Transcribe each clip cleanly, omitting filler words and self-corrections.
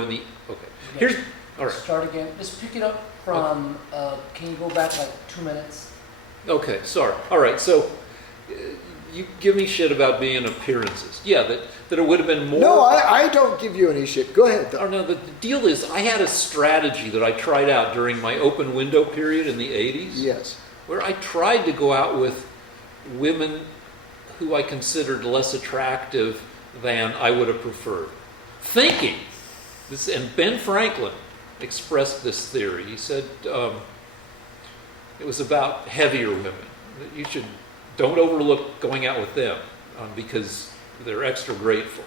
in the, okay. Here's, all right. Start again. Just pick it up from, can you go back like 2 minutes? Okay, sorry. All right, so you give me shit about being appearances. Yeah, that it would have been more. No, I don't give you any shit. Go ahead. Oh, no, the deal is I had a strategy that I tried out during my open window period in the 80s. Yes. Where I tried to go out with women who I considered less attractive than I would have preferred. Thinking, this, and Ben Franklin expressed this theory. He said it was about heavier women. That you don't overlook going out with them because they're extra grateful.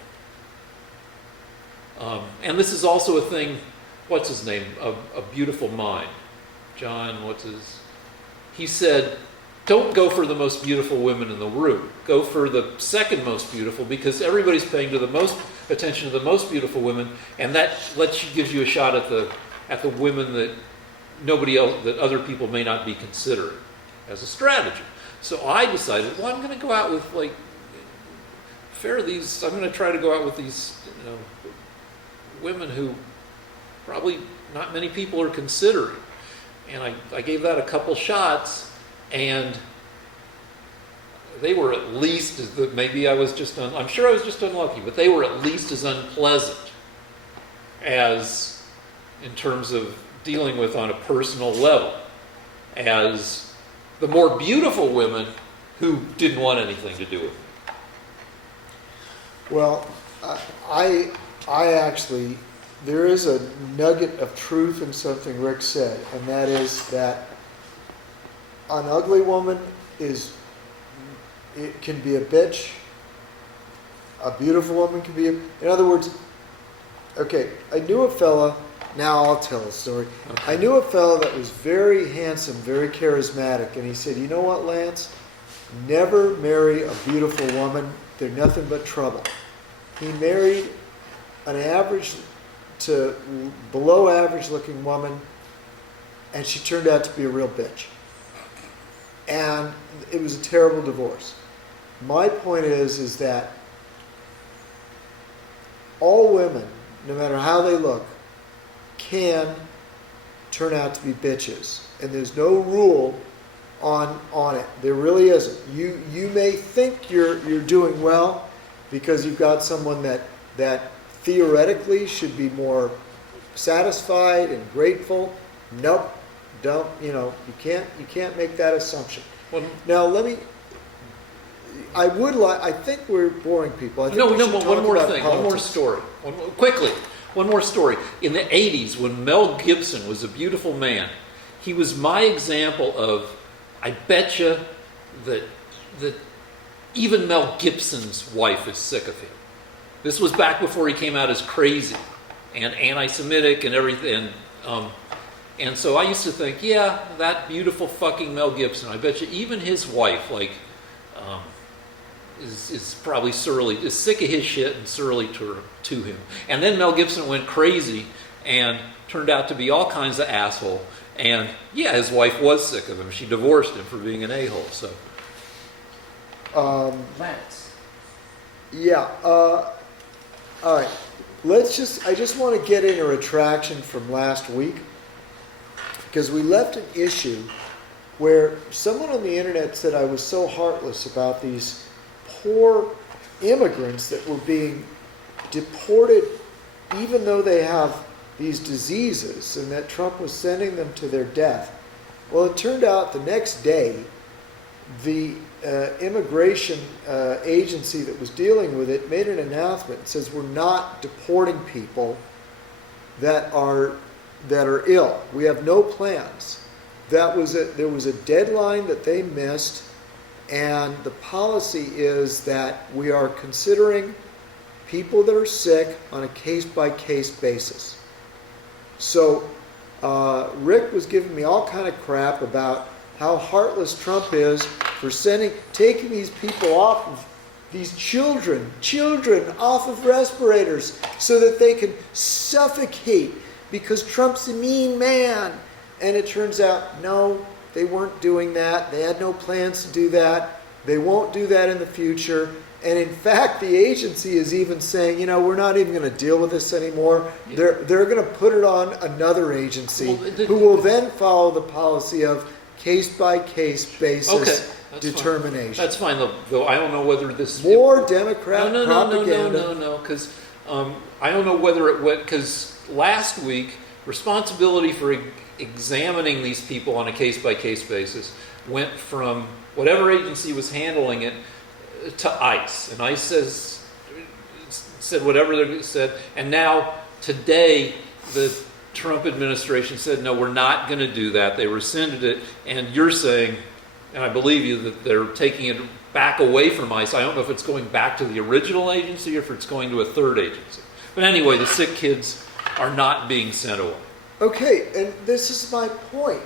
And this is also a thing, what's his name? A Beautiful Mind. John, he said, don't go for the most beautiful women in the room. Go for the second most beautiful, because everybody's paying attention to the most beautiful women, and that gives you a shot at the women that nobody else, that other people may not be considering as a strategy. So I decided, well, I'm going to go out with I'm going to try to go out with these women who probably not many people are considering. And I gave that a couple shots, and they were at least, maybe I was just, I'm sure I was just unlucky, but they were at least as unpleasant as, in terms of dealing with on a personal level, as the more beautiful women who didn't want anything to do with me. Well, I actually, there is a nugget of truth in something Rick said, and that is that an ugly woman it can be a bitch. A beautiful woman can be in other words, okay, I knew a fella, now I'll tell a story. Okay. I knew a fella that was very handsome, very charismatic, and he said, you know what, Lance? Never marry a beautiful woman. They're nothing but trouble. He married an average to below average looking woman, and she turned out to be a real bitch. And it was a terrible divorce. My point is that all women, no matter how they look, can turn out to be bitches. And there's no rule on it. There really isn't. You may think you're doing well because you've got someone that theoretically should be more satisfied and grateful. Nope. Don't, you can't make that assumption. Well, now I think we're boring people. I think one more thing, one more story. One more story. In the 80s, when Mel Gibson was a beautiful man, he was my example of, I betcha that even Mel Gibson's wife is sick of him. This was back before he came out as crazy and anti-Semitic and everything. And so I used to think, yeah, that beautiful fucking Mel Gibson, I bet you even his wife, is probably surly, is sick of his shit and surly to him. And then Mel Gibson went crazy and turned out to be all kinds of asshole. And yeah, his wife was sick of him. She divorced him for being an a-hole. So, Lance. Yeah. All right. I just want to get in a retraction from last week, because we left an issue where someone on the internet said I was so heartless about these poor immigrants that were being deported even though they have these diseases, and that Trump was sending them to their death. Well, it turned out the next day, the immigration agency that was dealing with it made an announcement. It says, we're not deporting people that are ill. We have no plans. There was a deadline that they missed, and the policy is that we are considering people that are sick on a case-by-case basis. So Rick was giving me all kind of crap about how heartless Trump is for taking these people off of these children off of respirators so that they can suffocate because Trump's a mean man. And it turns out, no, they weren't doing that. They had no plans to do that. They won't do that in the future. And in fact, the agency is even saying, we're not even going to deal with this anymore. Yeah. They're going to put it on another agency who will then follow the policy of case-by-case basis determination. That's fine, though I don't know whether this... More Democrat propaganda. No, because I don't know whether it went... Because last week, responsibility for examining these people on a case-by-case basis went from whatever agency was handling it to ICE. And ICE said whatever they said. And now, today, the Trump administration said, no, we're not going to do that. They rescinded it. And you're saying, and I believe you, that they're taking it back away from ICE. I don't know if it's going back to the original agency or if it's going to a third agency. But anyway, the sick kids are not being sent away. Okay, and this is my point.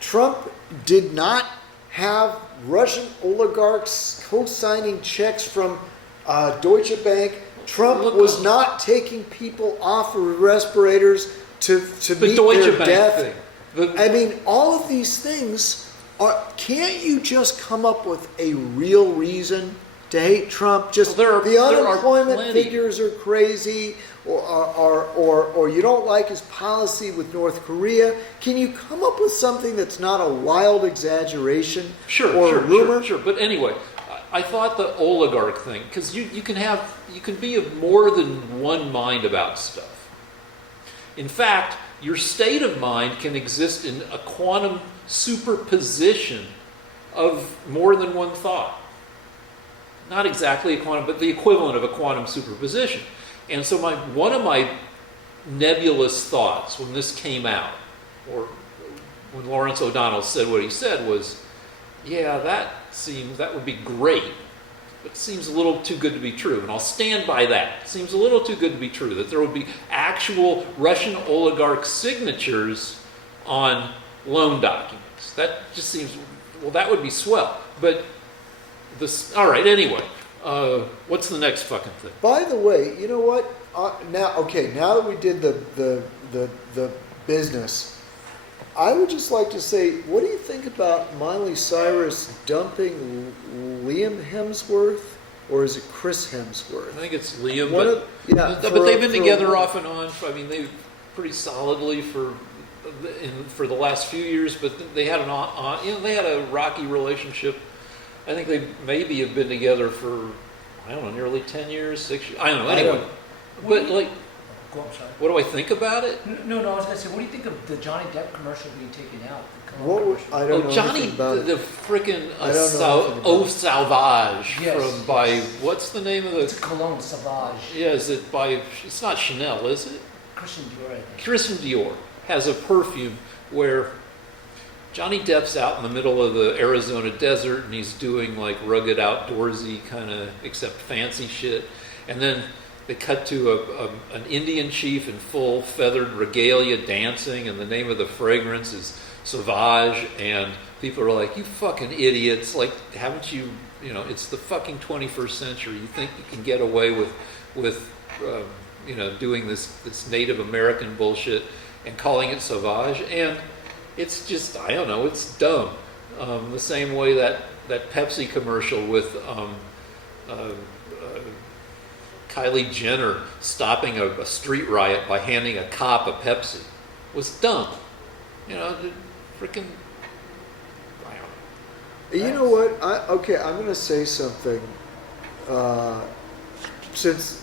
Trump did not have Russian oligarchs co-signing checks from Deutsche Bank. Trump was not taking people off of respirators to meet their death. I mean, all of these things can't you just come up with a real reason to hate Trump? Just the unemployment figures are crazy, or you don't like his policy with North Korea. Can you come up with something that's not a wild exaggeration or a rumor? Sure. But anyway, I thought the oligarch thing, because you can be of more than one mind about stuff. In fact, your state of mind can exist in a quantum superposition of more than one thought. Not exactly a quantum, but the equivalent of a quantum superposition. And so one of my nebulous thoughts when this came out, or when Lawrence O'Donnell said what he said, was, yeah, that would be great, but it seems a little too good to be true. And I'll stand by that. It seems a little too good to be true, that there would be actual Russian oligarch signatures on loan documents. That just seems, well, that would be swell. But all right, anyway, what's the next fucking thing? By the way, you know what? Now that we did the business, I would just like to say, what do you think about Miley Cyrus dumping Liam Hemsworth, or is it Chris Hemsworth? I think it's Liam, but they've been together off and on. I mean, they pretty solidly for the last few years, but they had they had a rocky relationship. I think they maybe have been together for, I don't know, nearly 10 years, 6 years. I don't know. Anyway, but Go on, sorry. what do I think about it? No, I was going to say, what do you think of the Johnny Depp commercial being taken out? I don't know Johnny, anything about the it. frickin' Sauvage Yes. by, what's the name of It's Cologne Sauvage. Yeah, it's not Chanel, is it? Christian Dior, I think. Christian Dior has a perfume where Johnny Depp's out in the middle of the Arizona desert and he's doing like rugged outdoorsy kind of, except fancy shit. And then they cut to an Indian chief in full feathered regalia dancing, and the name of the fragrance is Sauvage, and people are like, you fucking idiots, like, haven't you, it's the fucking 21st century. You think you can get away with doing this Native American bullshit and calling it Sauvage? And it's just, I don't know, it's dumb. The same way that Pepsi commercial with Kylie Jenner stopping a street riot by handing a cop a Pepsi was dumb. Freaking, I don't know. You know what? I'm going to say something. Since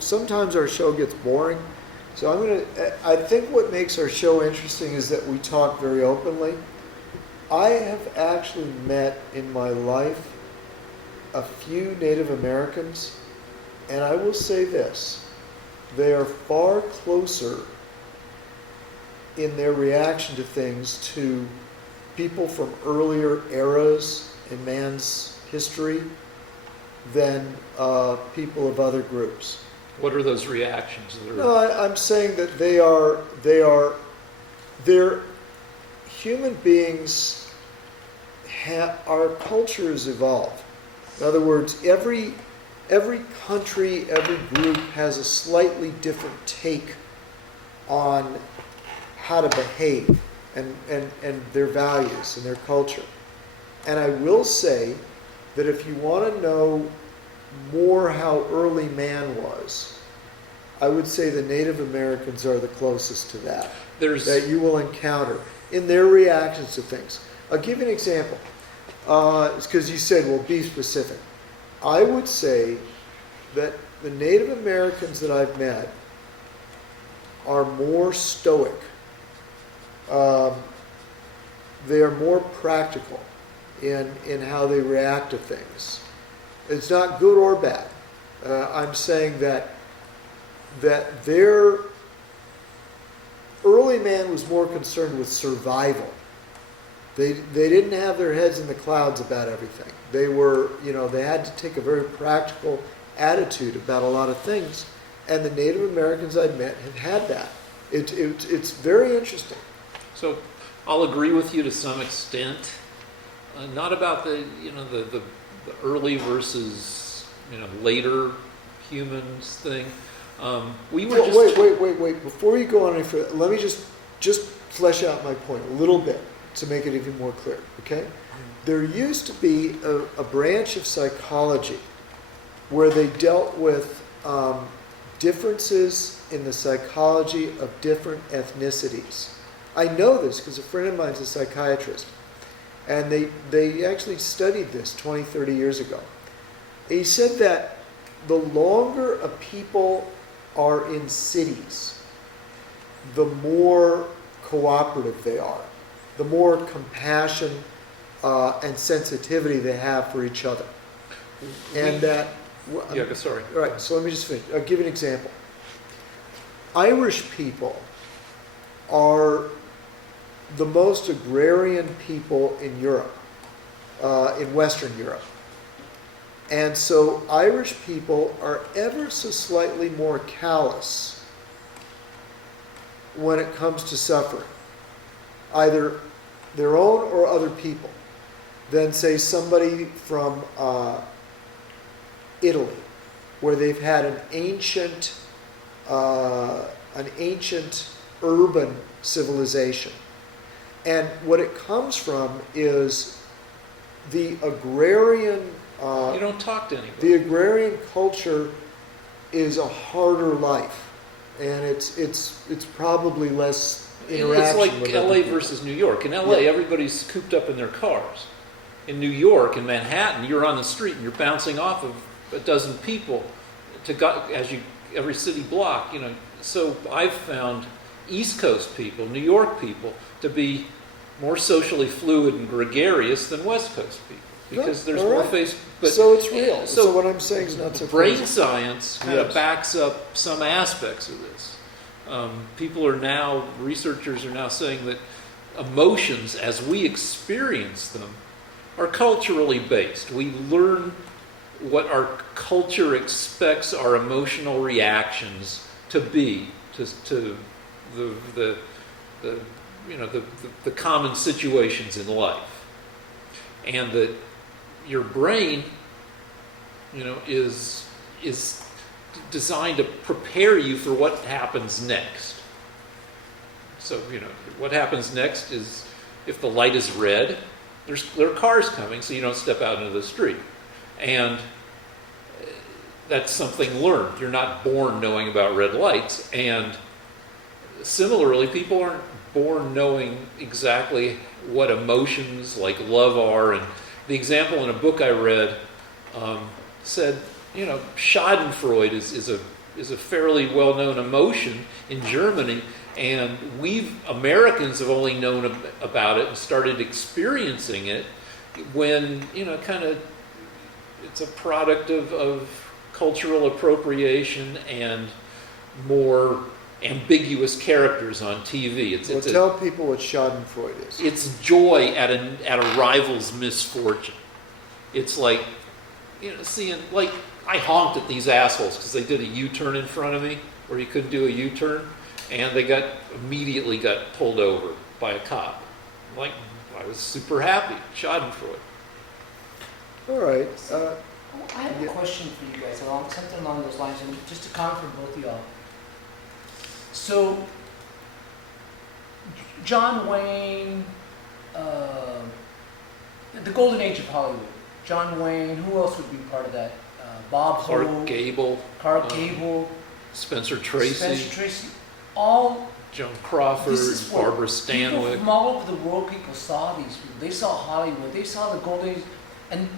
sometimes our show gets boring, so I think what makes our show interesting is that we talk very openly. I have actually met in my life a few Native Americans, and I will say this: they are far closer in their reaction to things to people from earlier eras in man's history than people of other groups. What are those reactions? No, I'm saying that they're human beings. Our cultures evolve. In other words, every country, every group has a slightly different take on how to behave and their values and their culture. And I will say that if you want to know more how early man was, I would say the Native Americans are the closest to that. That you will encounter in their reactions to things. I'll give you an example. Because you said, well, be specific. I would say that the Native Americans that I've met are more stoic. They are more practical in how they react to things. It's not good or bad. I'm saying that their early man was more concerned with survival. They didn't have their heads in the clouds about everything. They were, they had to take a very practical attitude about a lot of things. And the Native Americans I've met have had that. It's very interesting. So I'll agree with you to some extent. Not about the early versus later humans thing. We were just wait. Before you go on any further, let me just flesh out my point a little bit to make it even more clear. Okay, there used to be a branch of psychology where they dealt with differences in the psychology of different ethnicities. I know this because a friend of mine's a psychiatrist, and they actually studied this 20, 30 years ago. He said that the longer a people are in cities, the more cooperative they are, the more compassion and sensitivity they have for each other. And that... Yeah, sorry. All right, so let me just finish. I'll give you an example. Irish people are the most agrarian people in Europe, in Western Europe. And so Irish people are ever so slightly more callous when it comes to suffering, either their own or other people, than, say, somebody from Italy, where they've had an ancient urban civilization. And what it comes from is the agrarian... you don't talk to anybody. The agrarian culture is a harder life, and it's probably less interaction. It's like LA versus New York. In LA, everybody's cooped up in their cars. In New York, in Manhattan, you're on the street and you're bouncing off of a dozen people every city block. So I've found East Coast people, New York people, to be more socially fluid and gregarious than West Coast people. Because there's more face. But so it's real. So what I'm saying is not so brain crazy. science kind of backs up some aspects of this. Researchers are now saying that emotions, as we experience them, are culturally based. We learn what our culture expects our emotional reactions to be to the common situations in life, and that your brain, is designed to prepare you for what happens next. So, what happens next is if the light is red, there are cars coming, so you don't step out into the street. And that's something learned. You're not born knowing about red lights. And similarly, people aren't born knowing exactly what emotions like love are. And the example in a book I read said, Schadenfreude is a fairly well-known emotion in Germany, and Americans have only known about it and started experiencing it when it's a product of cultural appropriation and more ambiguous characters on TV. Tell people what Schadenfreude is. It's joy at a rival's misfortune. It's like, seeing, like, I honked at these assholes because they did a U-turn in front of me where you couldn't do a U-turn, and they immediately got pulled over by a cop. I was super happy. Schadenfreude. All right. I have a question for you guys, something along those lines, and just to comment for both of y'all. So, John Wayne, the golden age of Hollywood, John Wayne. Who else would be part of that? Bob Clark Hope, Gable, Clark Gable, Spencer Tracy, Spencer Tracy. All Joan Crawford, this is what Barbara people Stanwyck. from all over the world. People saw these people. They saw Hollywood. They saw the golden age, and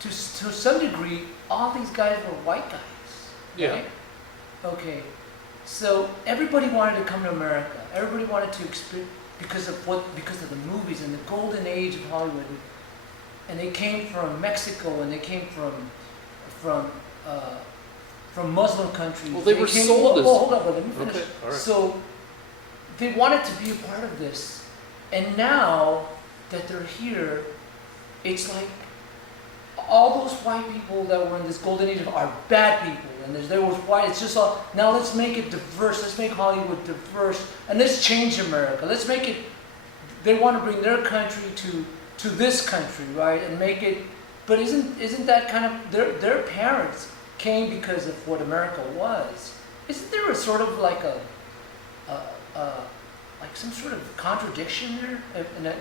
to some degree, all these guys were white guys. Yeah. Right? Okay. So everybody wanted to come to America. Everybody wanted to experience because of the movies and the golden age of Hollywood. And they came from Mexico, and they came from Muslim countries. Well, they were came, sold as. hold on, but let me finish. Okay, all right. So they wanted to be a part of this, and now that they're here, it's like all those white people that were in this golden age are bad people, and there was white. It's just all now. Let's make it diverse. Let's make Hollywood diverse, and let's change America. Let's make it. They want to bring their country to this country, right, and make it. But isn't that kind of their parents came because of what America was? Isn't there a sort of like like some sort of contradiction there? And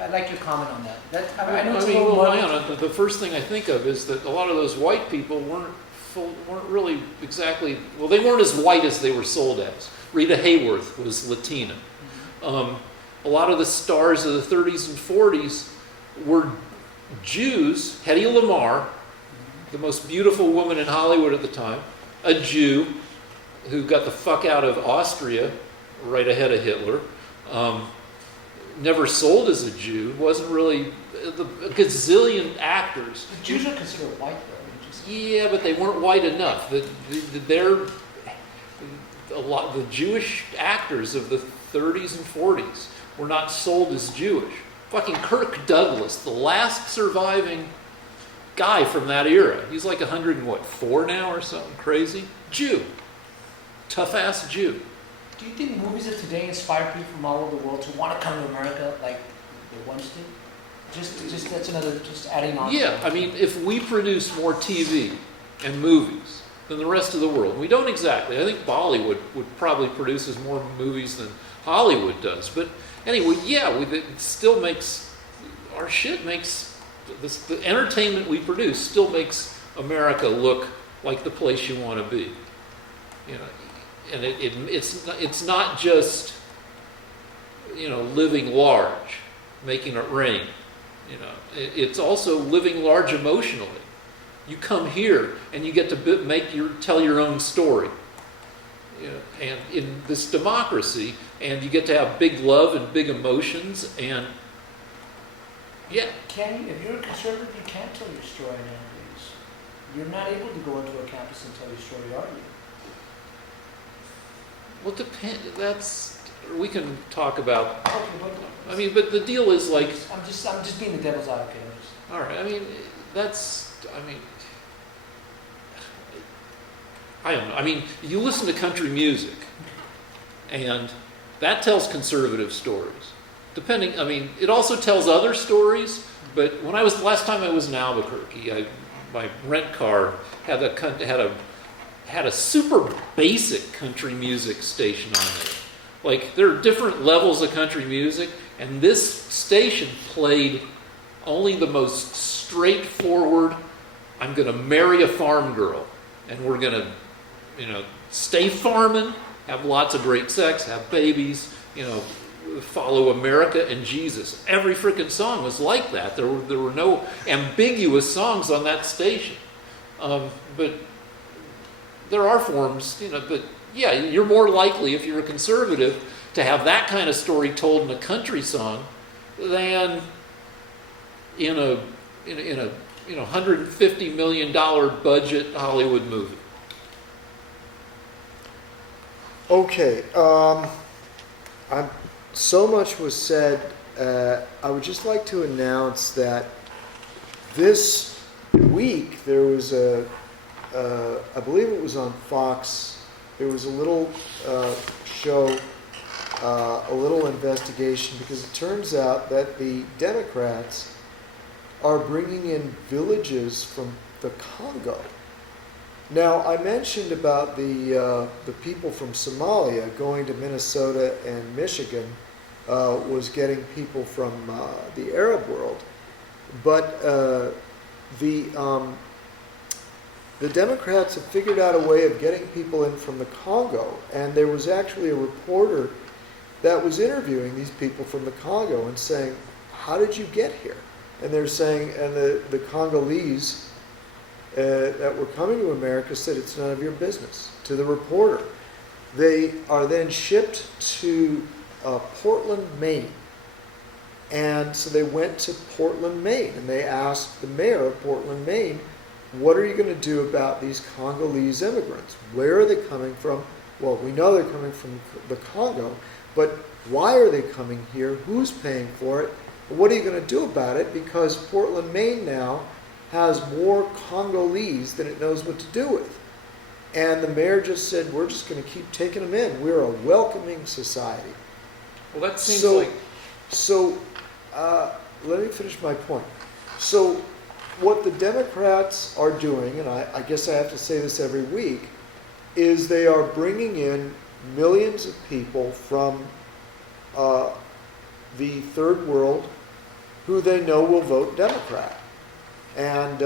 I'd like your comment on that. I know it's a little well, much. hang on. The first thing I think of is that a lot of those white people weren't really exactly, well, they weren't as white as they were sold as. Rita Hayworth was Latina. A lot of the stars of the 30s and 40s were Jews. Hedy Lamarr, the most beautiful woman in Hollywood at the time, a Jew who got the fuck out of Austria right ahead of Hitler. Never sold as a Jew, wasn't really a gazillion actors. The Jews are considered white, though. Yeah, but they weren't white enough. The Jewish actors of the 30s and 40s were not sold as Jewish. Fucking Kirk Douglas, the last surviving guy from that era. He's like 104 now or something crazy. Jew. Tough ass Jew. Do you think movies of today inspire people from all over the world to want to come to America like they once did? Just that's another, just adding on. Yeah, I mean, if we produce more TV and movies than the rest of the world, we don't exactly. I think Bollywood would probably produces more movies than Hollywood does. But anyway, yeah, it still makes, our shit makes, the entertainment we produce still makes America look like the place you want to be. You know, and it's not just, living large, making it rain. It's also living large emotionally. You come here and you get to tell your own story. And in this democracy, and you get to have big love and big emotions, and yeah. If you're a conservative, you can't tell your story nowadays. You're not able to go into a campus and tell your story, are you? Well, we can talk about. Okay, but but the deal is like. I'm just being the devil's advocate. All right. I don't know. You listen to country music, and that tells conservative stories. It also tells other stories. But last time I was in Albuquerque, my rent car had a super basic country music station on there. Like, there are different levels of country music, and this station played only the most straightforward, I'm going to marry a farm girl, and we're going to, stay farming, have lots of great sex, have babies, follow America and Jesus. Every freaking song was like that. There were no ambiguous songs on that station. But there are forms, but yeah, you're more likely, if you're a conservative, to have that kind of story told in a country song than in a $150 million budget Hollywood movie. Okay, so much was said. I would just like to announce that this week there was I believe it was on Fox, there was a little show, a little investigation, because it turns out that the Democrats are bringing in villages from the Congo. Now, I mentioned about the people from Somalia going to Minnesota and Michigan was getting people from the Arab world, but the Democrats have figured out a way of getting people in from the Congo, and there was actually a reporter that was interviewing these people from the Congo and saying, "How did you get here?" And they're saying, and the Congolese that were coming to America said, "It's none of your business," to the reporter. They are then shipped to Portland, Maine. And so they went to Portland, Maine, and they asked the mayor of Portland, Maine, "What are you going to do about these Congolese immigrants? Where are they coming from?" Well, we know they're coming from the Congo, but why are they coming here? Who's paying for it? What are you going to do about it? Because Portland, Maine now has more Congolese than it knows what to do with. And the mayor just said, "We're just going to keep taking them in. We're a welcoming society." Well, that seems So- like So, let me finish my point. So, what the Democrats are doing, and I guess I have to say this every week, is they are bringing in millions of people from the third world who they know will vote Democrat. And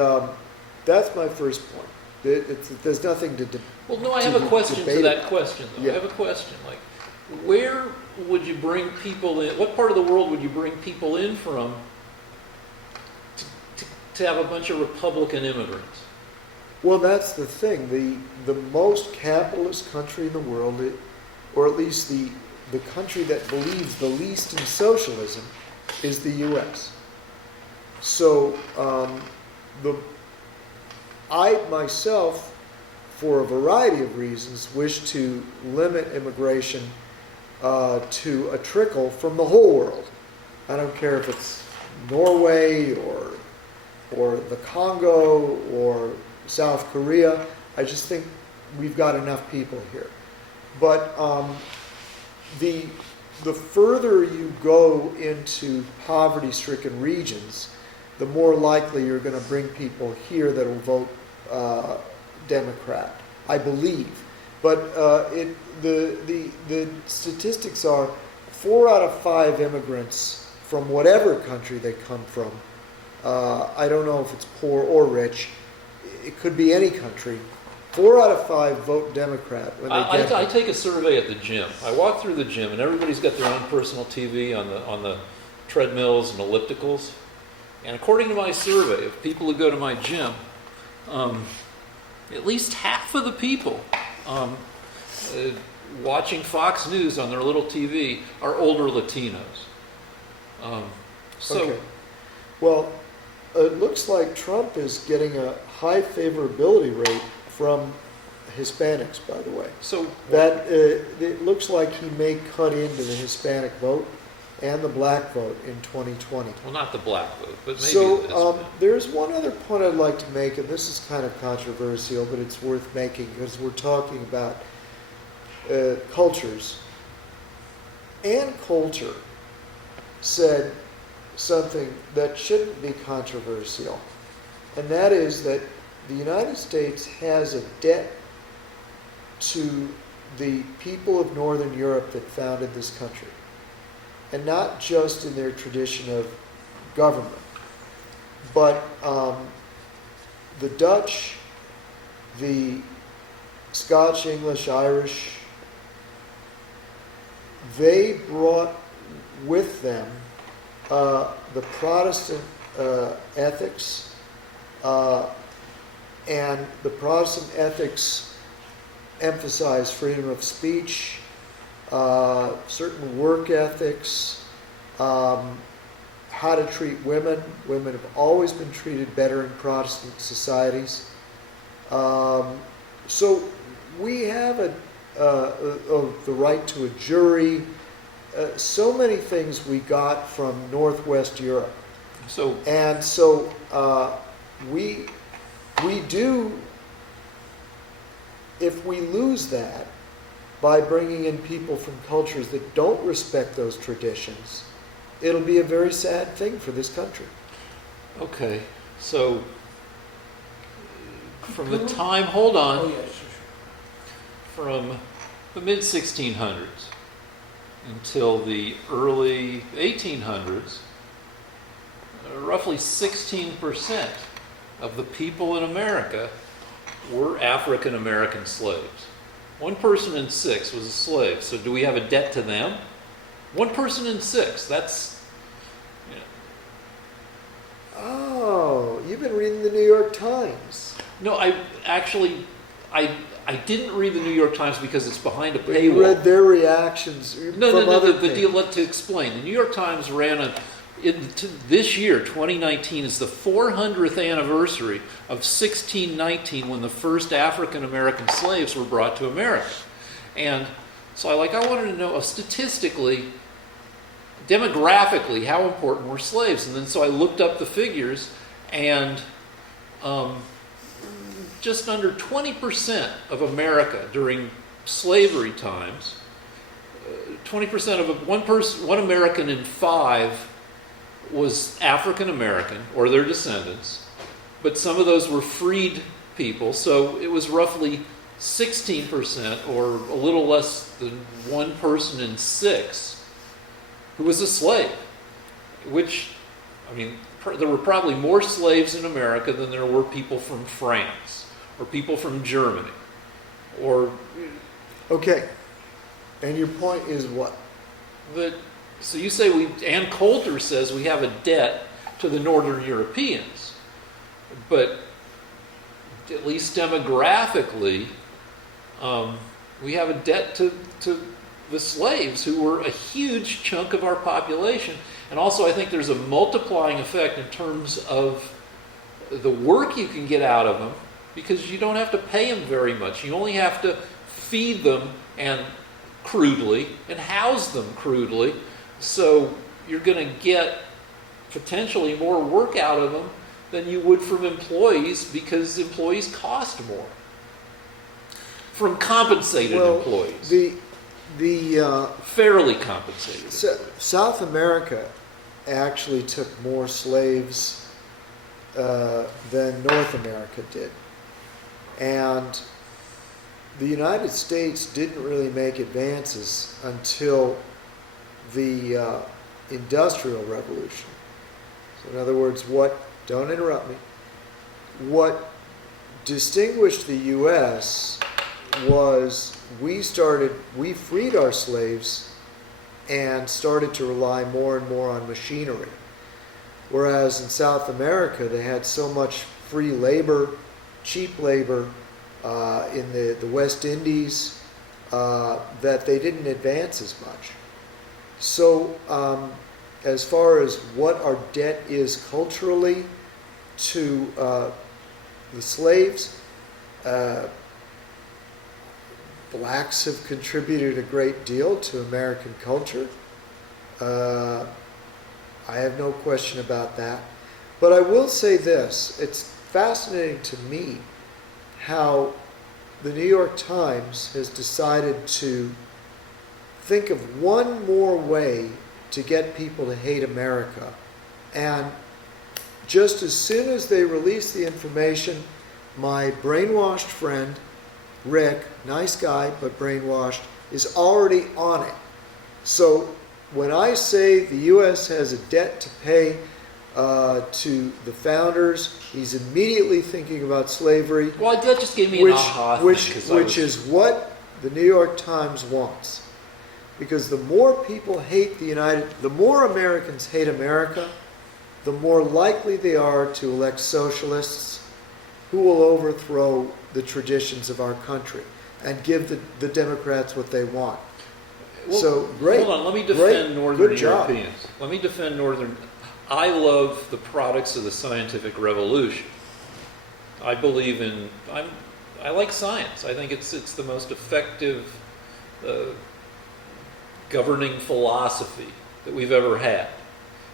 that's my first point. There's nothing to Well, no, I have a question to debate that about. question, though. Yeah. I have a question. Like, where would you bring people in? What part of the world would you bring people in from to have a bunch of Republican immigrants? Well, that's the thing. The most capitalist country in the world, or at least the country that believes the least in socialism, is the U.S. So I myself, for a variety of reasons, wish to limit immigration to a trickle from the whole world. I don't care if it's Norway or the Congo or South Korea. I just think we've got enough people here. But the further you go into poverty-stricken regions, the more likely you're going to bring people here that will vote Democrat, I believe. But the statistics are 4 out of 5 immigrants from whatever country they come from, I don't know if it's poor or rich, it could be any country, 4 out of 5 vote Democrat when they get I here. take a survey at the gym. I walk through the gym, and everybody's got their own personal TV on the treadmills and ellipticals. And according to my survey of people who go to my gym, at least half of the people watching Fox News on their little TV are older Latinos. Okay. Well, it looks like Trump is getting a high favorability rate from Hispanics, by the way. So That it looks like he may cut into the Hispanic vote and the black vote in 2020. well, not the black vote, but maybe So this. there's one other point I'd like to make, and this is kind of controversial, but it's worth making because we're talking about cultures. Ann Coulter said something that shouldn't be controversial, and that is that the United States has a debt to the people of Northern Europe that founded this country, and not just in their tradition of government, but the Dutch, the Scotch, English, Irish, they brought with them the Protestant ethics, and the Protestant ethics emphasize freedom of speech, certain work ethics, how to treat women. Women have always been treated better in Protestant societies. So we have the right to a jury. So many things we got from Northwest Europe. So And so we do, if we lose that by bringing in people from cultures that don't respect those traditions, it'll be a very sad thing for this country. okay, so from the time, hold on, Oh, yeah, sure. from the mid 1600s until the early 1800s, roughly 16% of the people in America were African American slaves. 1 person in 6 was a slave. So do we have a debt to them? 1 person in 6. That's, you know. Oh, you've been reading the New York Times. No, I didn't read the New York Times because it's behind a But paywall. you read their reactions No, from other the things. deal, to explain. The New York Times ran this year, 2019, is the 400th anniversary of 1619 when the first African American slaves were brought to America. And so I wanted to know statistically, demographically, how important were slaves? And then so I looked up the figures, and just under 20% of America during slavery times, 20% of one American in 5 was African American or their descendants, but some of those were freed people, so it was roughly 16% or a little less than 1 person in 6 who was a slave, which, I mean, there were probably more slaves in America than there were people from France or people from Germany or... Okay. And your point is what? So you say Ann Coulter says we have a debt to the Northern Europeans, but at least demographically, we have a debt to the slaves, who were a huge chunk of our population. And also I think there's a multiplying effect in terms of the work you can get out of them, because you don't have to pay them very much. You only have to feed them and crudely and house them crudely. So you're going to get potentially more work out of them than you would from employees, because employees cost more from compensated employees. The fairly compensated. South America actually took more slaves than North America did. And the United States didn't really make advances until the Industrial Revolution. So in other words, don't interrupt me, what distinguished the U.S. was we freed our slaves and started to rely more and more on machinery. Whereas in South America, they had so much free labor, cheap labor, in the West Indies, that they didn't advance as much. So as far as what our debt is culturally to the slaves, blacks have contributed a great deal to American culture. I have no question about that. But I will say this, it's fascinating to me how the New York Times has decided to think of one more way to get people to hate America. And just as soon as they release the information, my brainwashed friend, Rick, nice guy, but brainwashed, is already on it. So when I say the U.S. has a debt to pay to the founders, he's immediately thinking about slavery. Well, that just gave me an aha thing, which is what the New York Times wants. Because the more people hate the more Americans hate America, the more likely they are to elect socialists who will overthrow the traditions of our country and give the Democrats what they want. Well, so great. Hold on, let me defend Northern Good job. Europeans. Let me defend Northern. I love the products of the scientific revolution. I believe in. I like science. I think it's the most effective governing philosophy that we've ever had.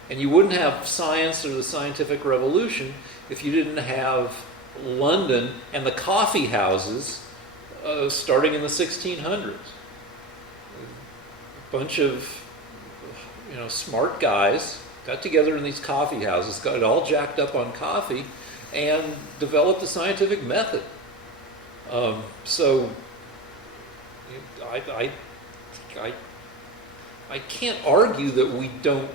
And you wouldn't have science or the scientific revolution if you didn't have London and the coffee houses starting in the 1600s. A bunch of smart guys got together in these coffee houses, got it all jacked up on coffee, and developed a scientific method. So I can't argue that we don't.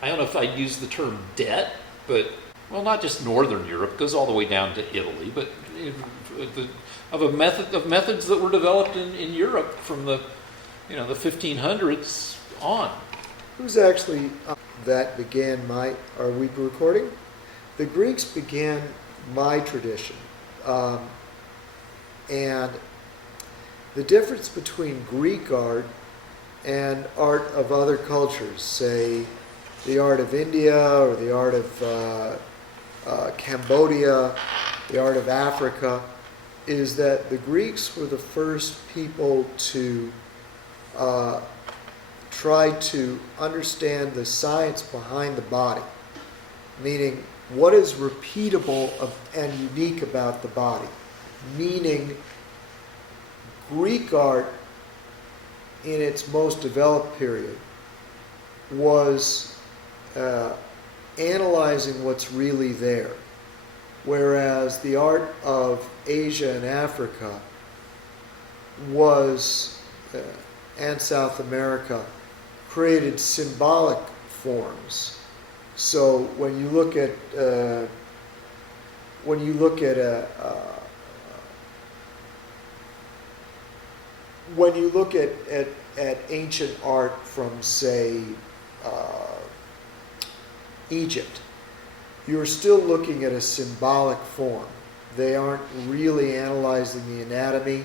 I don't know if I'd use the term debt, but well, not just Northern Europe, it goes all the way down to Italy, but of methods that were developed in Europe from the 1500s on. Who's actually that began my? Are we recording? The Greeks began my tradition, and the difference between Greek art and art of other cultures, say the art of India or the art of Cambodia, the art of Africa, is that the Greeks were the first people to try to understand the science behind the body, meaning what is repeatable and unique about the body, meaning Greek art in its most developed period was analyzing what's really there, whereas the art of Asia and Africa was, and South America, created symbolic forms. So when you look at at ancient art from, say, Egypt, you're still looking at a symbolic form. They aren't really analyzing the anatomy,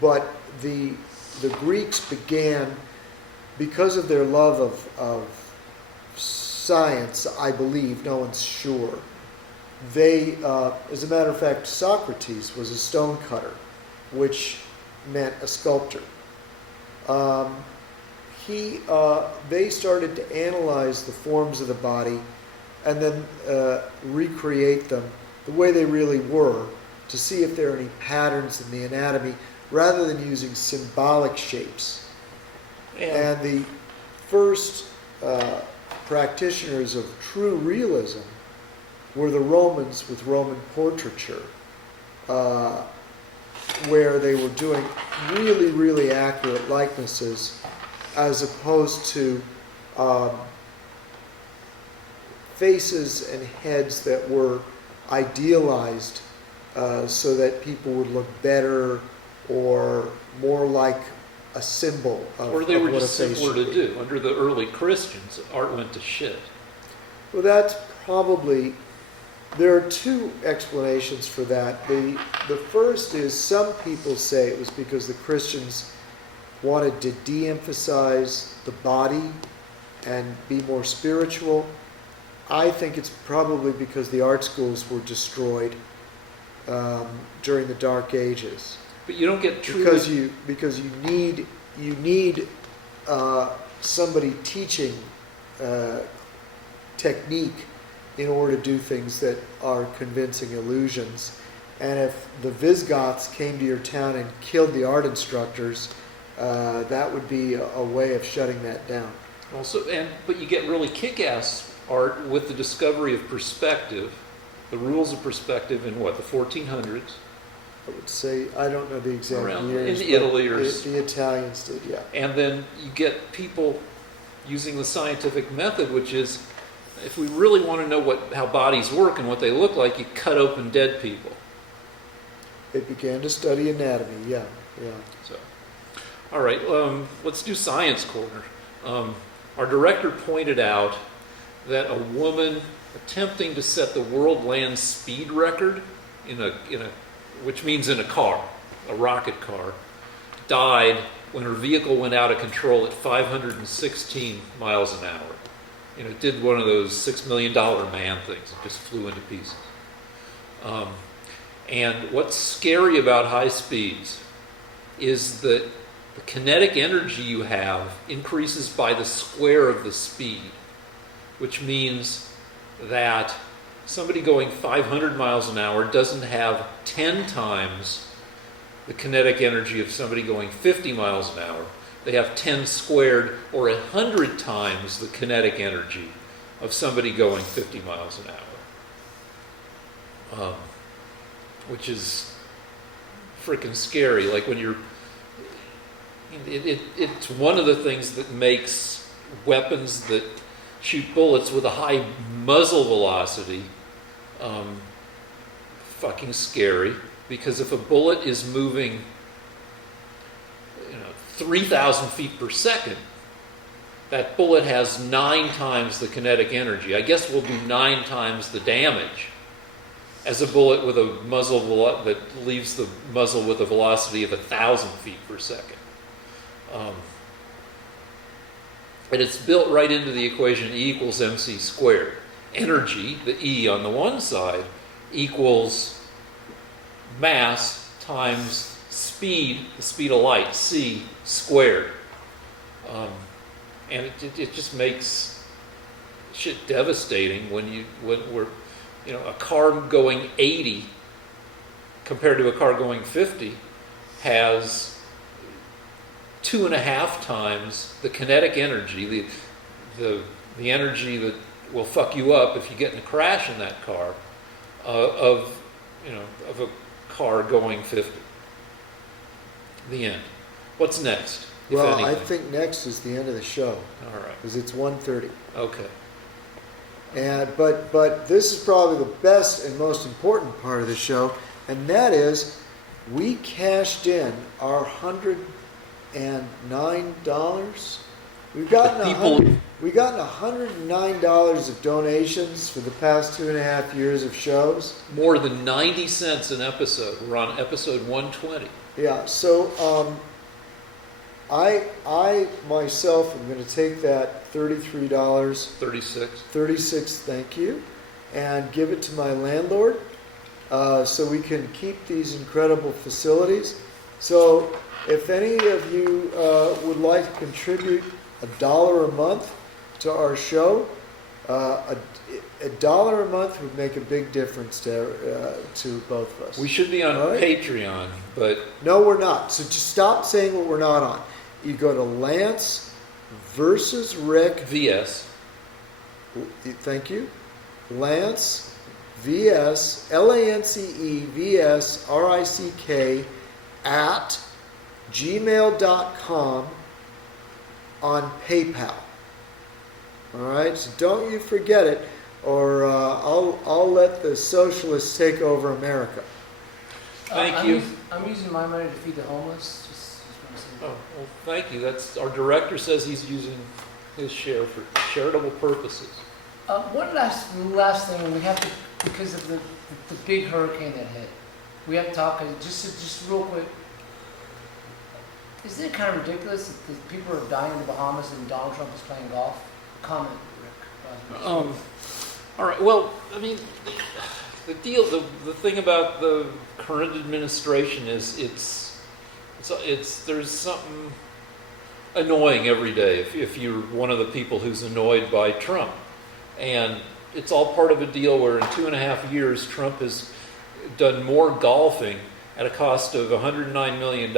but the Greeks began, because of their love of science, I believe, no one's sure. They, as a matter of fact, Socrates was a stone cutter, which meant a sculptor. They started to analyze the forms of the body and then recreate them the way they really were to see if there are any patterns in the anatomy rather than using symbolic shapes. And the first practitioners of true realism were the Romans with Roman portraiture, where they were doing really, really accurate likenesses as opposed to faces and heads that were idealized so that people would look better or more like a symbol of or they were what just a face simpler should to be. do. Under the early Christians, art went to shit. Well, that's probably, there are two explanations for that. The first is some people say it was because the Christians wanted to de-emphasize the body and be more spiritual. I think it's probably because the art schools were destroyed during the Dark Ages. But you don't get truly... Because you need somebody teaching technique in order to do things that are convincing illusions. And if the Visigoths came to your town and killed the art instructors, that would be a way of shutting that down. Also, but you get really kick-ass art with the discovery of perspective, the rules of perspective in what, the 1400s? I would say, I don't know the exact Around years. in Italy or the Italians did, yeah. And then you get people using the scientific method, which is, if we really want to know how bodies work and what they look like, you cut open dead people. It began to study anatomy, yeah. So, all right, let's do Science Corner. Our director pointed out that a woman attempting to set the world land speed record which means in a car, a rocket car, died when her vehicle went out of control at 516 miles an hour. It did one of those $6 million man things. It just flew into pieces. And what's scary about high speeds is that the kinetic energy you have increases by the square of the speed, which means that somebody going 500 miles an hour doesn't have 10 times the kinetic energy of somebody going 50 miles an hour. They have 10 squared or 100 times the kinetic energy of somebody going 50 miles an hour, which is freaking scary. Like when it's one of the things that makes weapons that shoot bullets with a high muzzle velocity, fucking scary, because if a bullet is moving 3,000 feet per second, that bullet has 9 times the kinetic energy. I guess we'll do 9 times the damage as a bullet with a muzzle that leaves the muzzle with a velocity of 1,000 feet per second. And it's built right into the equation E equals mc squared. Energy, the E on the one side, equals mass times speed, the speed of light, c squared. And it just makes shit devastating when we're, a car going 80 compared to a car going 50 has 2.5 times the kinetic energy, the energy that will fuck you up if you get in a crash in that car, of a car going 50. The end. What's next? If Well, anything? I think next is the end of the show All right. because it's 1:30. Okay. And but this is probably the best and most important part of the show, and that is we cashed in our $109. We've gotten $109 of donations for the past 2.5 years of shows. More than 90 cents an episode. We're on episode 120. Yeah, so I myself am going to take that $33, 36. thank you, and give it to my landlord so we can keep these incredible facilities. So if any of you would like to contribute $1 a month to our show, $1 a month would make a big difference to both of us. We should be on Right? Patreon, but No, we're not. So just stop saying what we're not on. You go to Lance versus Rick. VS. Thank you. Lance VS LANCE VS RICK at gmail.com on PayPal. All right, so don't you forget it, or I'll let the socialists take over America. Thank you. I'm using my money to feed the homeless. Just want to say that. Oh, well, thank you. That's our director says he's using his share for charitable purposes. One last thing, we have to, because of the big hurricane that hit, we have to talk, just real quick. Isn't it kind of ridiculous that people are dying in the Bahamas and Donald Trump is playing golf? Comment, Rick. All right. Well, I mean, the deal, the thing about the current administration is there's something annoying every day if you're one of the people who's annoyed by Trump. And it's all part of a deal where in 2.5 years, Trump has done more golfing at a cost of $109 million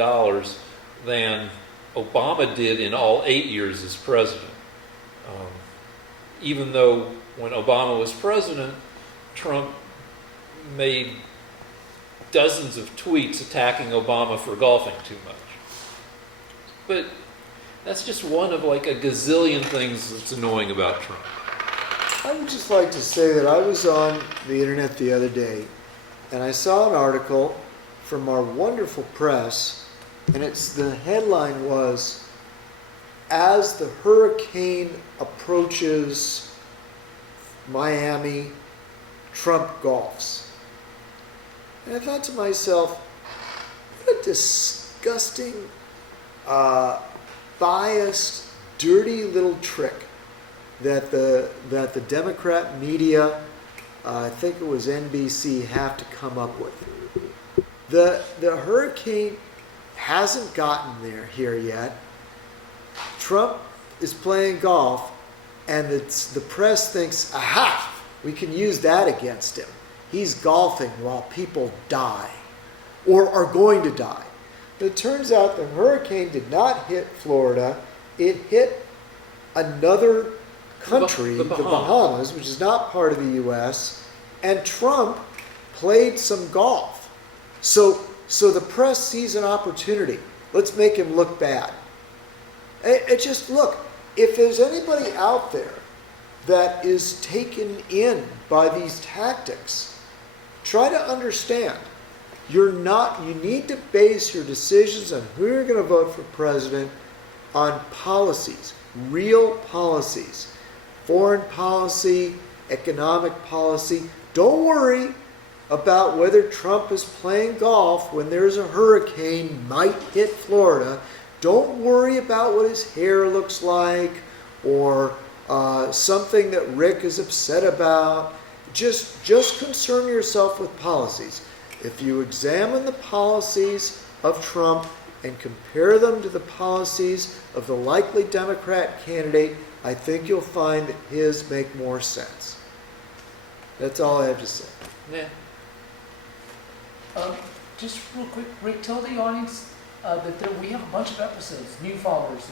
than Obama did in all 8 years as president. Even though when Obama was president, Trump made dozens of tweets attacking Obama for golfing too much. But that's just one of like a gazillion things that's annoying about Trump. I would just like to say that I was on the internet the other day and I saw an article from our wonderful press, and the headline was, "As the hurricane approaches Miami, Trump golfs." And I thought to myself, what a disgusting, biased, dirty little trick that the Democrat media, I think it was NBC, have to come up with. The hurricane hasn't gotten here yet. Trump is playing golf, and the press thinks, aha, we can use that against him. He's golfing while people die, or are going to die. But it turns out the hurricane did not hit Florida. It hit another country, The the Bahamas. Bahamas, which is not part of the U.S., and Trump played some golf. So the press sees an opportunity. Let's make him look bad. It just, look, if there's anybody out there that is taken in by these tactics. Try to understand. You need to base your decisions on who you're going to vote for president on policies, real policies, foreign policy, economic policy. Don't worry about whether Trump is playing golf when there's a hurricane might hit Florida. Don't worry about what his hair looks like or something that Rick is upset about. Just concern yourself with policies. If you examine the policies of Trump and compare them to the policies of the likely Democrat candidate, I think you'll find that his make more sense. That's all I have to say. Yeah. Just real quick, Rick, tell the audience that we have a bunch of episodes, new followers,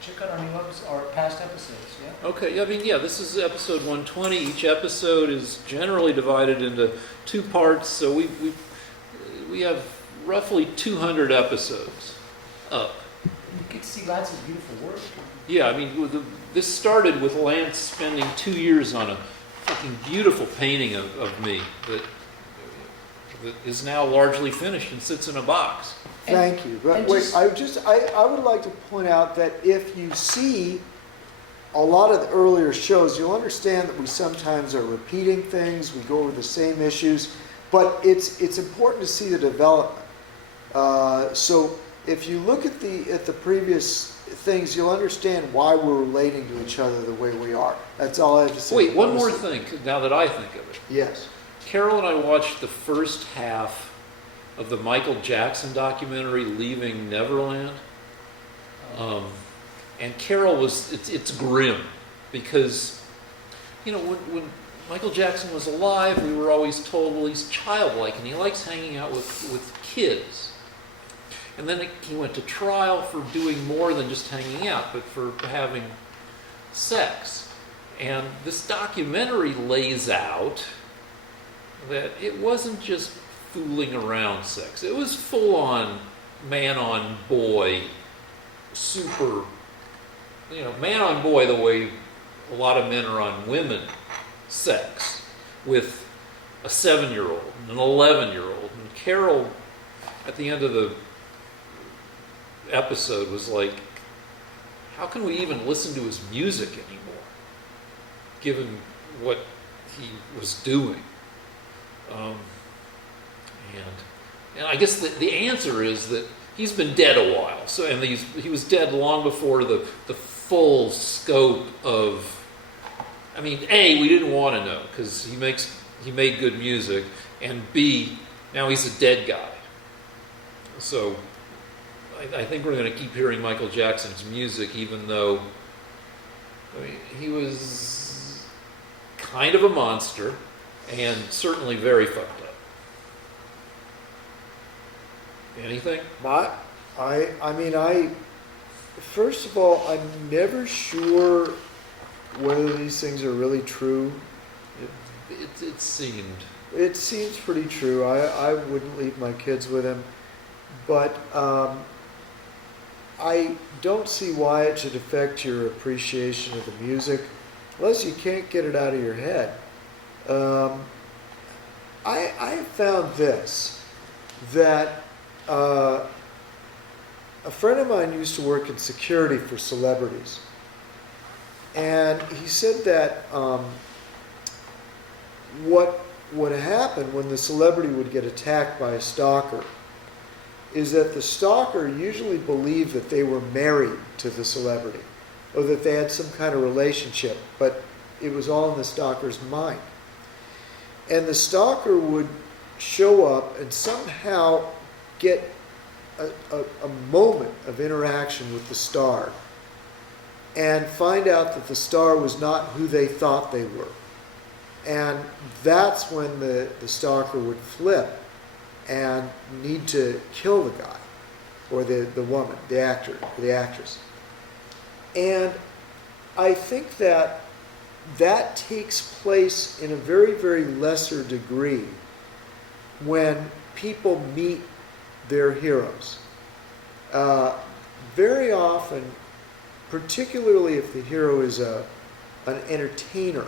check out our new episodes, our past episodes, yeah? Okay, I mean, yeah, this is episode 120. Each episode is generally divided into 2 parts, so we have roughly 200 episodes up. You get to see Lance's beautiful work. Yeah, I mean, this started with Lance spending 2 years on a fucking beautiful painting of me that is now largely finished and sits in a box. Thank you. But wait, I would like to point out that if you see a lot of the earlier shows, you'll understand that we sometimes are repeating things, we go over the same issues, but it's important to see the development. So if you look at the previous things, you'll understand why we're relating to each other the way we are. That's all I have to say. Wait, one more thing, now that I think of it. Yes. Carol and I watched the first half of the Michael Jackson documentary, Leaving Neverland. And Carol it's grim because, you know, when Michael Jackson was alive, we were always told, well, he's childlike and he likes hanging out with kids. And then he went to trial for doing more than just hanging out, but for having sex. And this documentary lays out that it wasn't just fooling around sex. It was full-on man-on-boy, super, man-on-boy the way a lot of men are on women sex with a 7-year-old and an 11-year-old. And Carol, at the end of the episode, was like, how can we even listen to his music anymore, given what he was doing? And I guess the answer is that he's been dead a while. So, and he was dead long before the full scope of. I mean, A, we didn't want to know because he made good music, and B, now he's a dead guy. So, I think we're going to keep hearing Michael Jackson's music, even though he was kind of a monster and certainly very fucked up. Anything? First of all, I'm never sure whether these things are really true. It seemed. It seems pretty true. I wouldn't leave my kids with him. But I don't see why it should affect your appreciation of the music, unless you can't get it out of your head. I found this, that a friend of mine used to work in security for celebrities. And he said that what would happen when the celebrity would get attacked by a stalker is that the stalker usually believed that they were married to the celebrity or that they had some kind of relationship, but it was all in the stalker's mind. And the stalker would show up and somehow get a moment of interaction with the star and find out that the star was not who they thought they were. And that's when the stalker would flip and need to kill the guy or the woman, the actor, the actress. And I think that takes place in a very, very lesser degree when people meet their heroes. Very often, particularly if the hero is a an entertainer,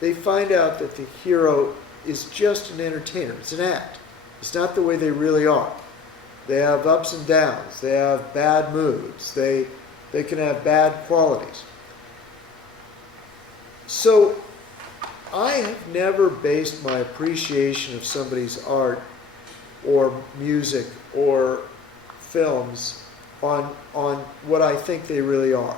they find out that the hero is just an entertainer. It's an act. It's not the way they really are. They have ups and downs. They have bad moods. They can have bad qualities. So I have never based my appreciation of somebody's art or music or films on what I think they really are.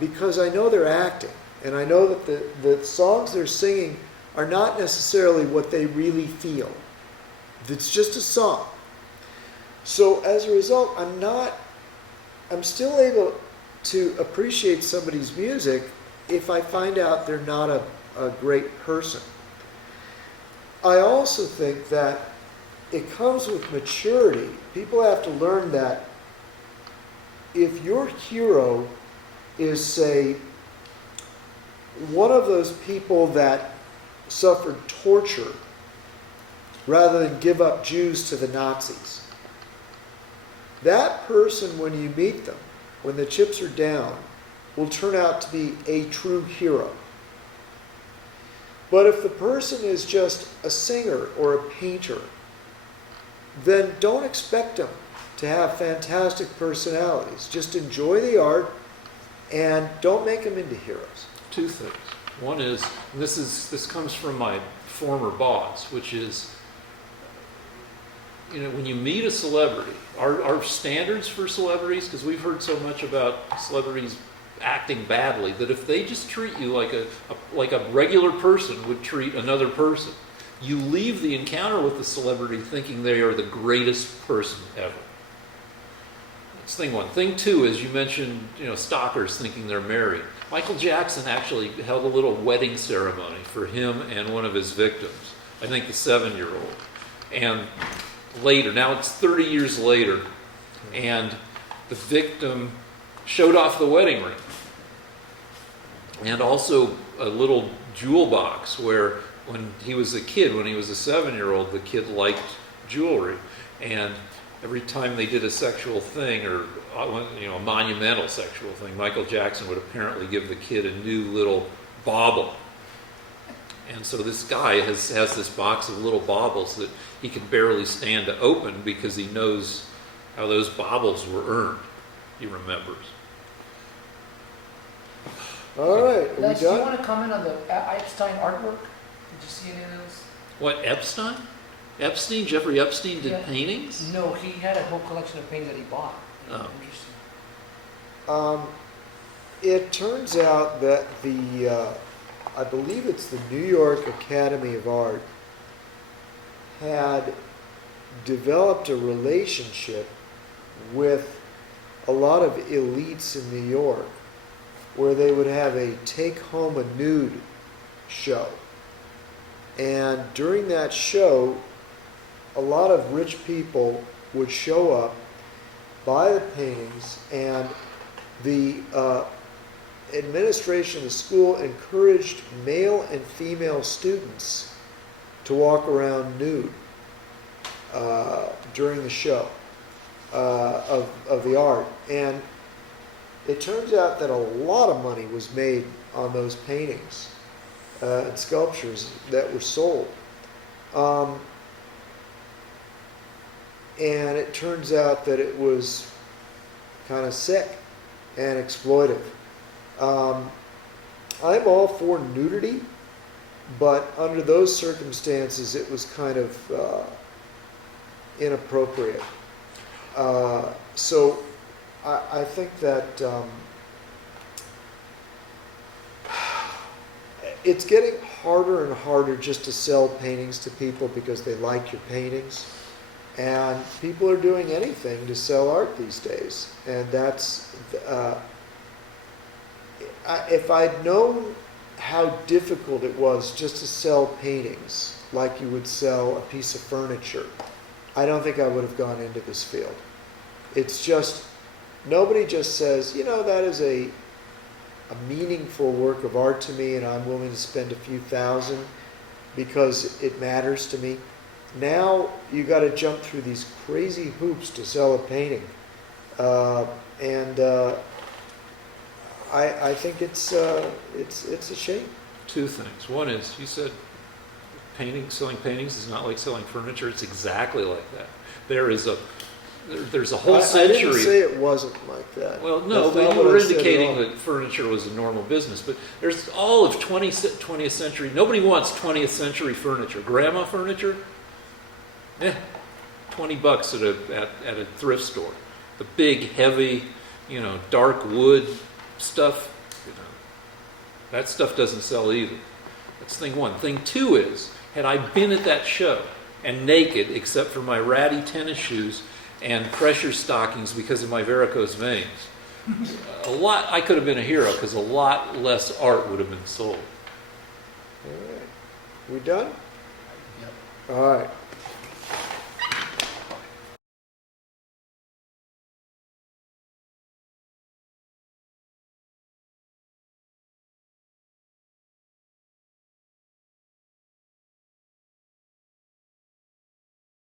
Because I know they're acting, and I know that the songs they're singing are not necessarily what they really feel. It's just a song. So as a result, I'm still able to appreciate somebody's music if I find out they're not a great person. I also think that it comes with maturity. People have to learn that if your hero is, say, one of those people that suffered torture rather than give up Jews to the Nazis, that person, when you meet them, when the chips are down, will turn out to be a true hero. But if the person is just a singer or a painter, then don't expect them to have fantastic personalities. Just enjoy the art and don't make them into heroes. Two things. One is, and this comes from my former boss, which is, when you meet a celebrity, our standards for celebrities, because we've heard so much about celebrities acting badly, that if they just treat you like a regular person would treat another person, you leave the encounter with the celebrity thinking they are the greatest person ever. That's thing one. Thing two is, you mentioned, stalkers thinking they're married. Michael Jackson actually held a little wedding ceremony for him and one of his victims, I think the 7-year-old. And later, now it's 30 years later, and the victim showed off the wedding ring. And also a little jewel box where when he was a kid, when he was a 7-year-old, the kid liked jewelry. And every time they did a sexual thing, or a monumental sexual thing, Michael Jackson would apparently give the kid a new little bauble. And so this guy has this box of little baubles that he can barely stand to open because he knows how those baubles were earned. He remembers. All right, are Les, we do you done? want to comment on the Epstein artwork? Did you see any of those? What, Epstein? Jeffrey Epstein did Yeah. paintings? No, he had a whole collection of paintings that he bought. Oh. Interesting. It turns out that I believe it's the New York Academy of Art, had developed a relationship with a lot of elites in New York, where they would have a take home a nude show. And during that show, a lot of rich people would show up, buy the paintings, and the administration of the school encouraged male and female students to walk around nude during the show of the art. And it turns out that a lot of money was made on those paintings and sculptures that were sold. And it turns out that it was kind of sick and exploitive. I'm all for nudity, but under those circumstances, it was kind of inappropriate. So I think that it's getting harder and harder just to sell paintings to people because they like your paintings. And people are doing anything to sell art these days. And that's, if I'd known how difficult it was just to sell paintings like you would sell a piece of furniture, I don't think I would have gone into this field. It's just, nobody just says, that is a meaningful work of art to me and I'm willing to spend a few thousand because it matters to me. Now you got to jump through these crazy hoops to sell a painting. I think it's a shame. Two things. One is, you said selling paintings is not like selling furniture. It's exactly like that. There's a whole I century. didn't say it wasn't like that. Well, no, That's but not you what were I said at indicating all. that furniture was a normal business. But there's all of 20th century. Nobody wants 20th century furniture. Grandma furniture, $20 at a thrift store. The big, heavy, dark wood stuff. That stuff doesn't sell either. That's thing one. Thing two is, had I been at that show and naked, except for my ratty tennis shoes and pressure stockings because of my varicose veins, I could have been a hero because a lot less art would have been sold. All right. We done? Yep. All right.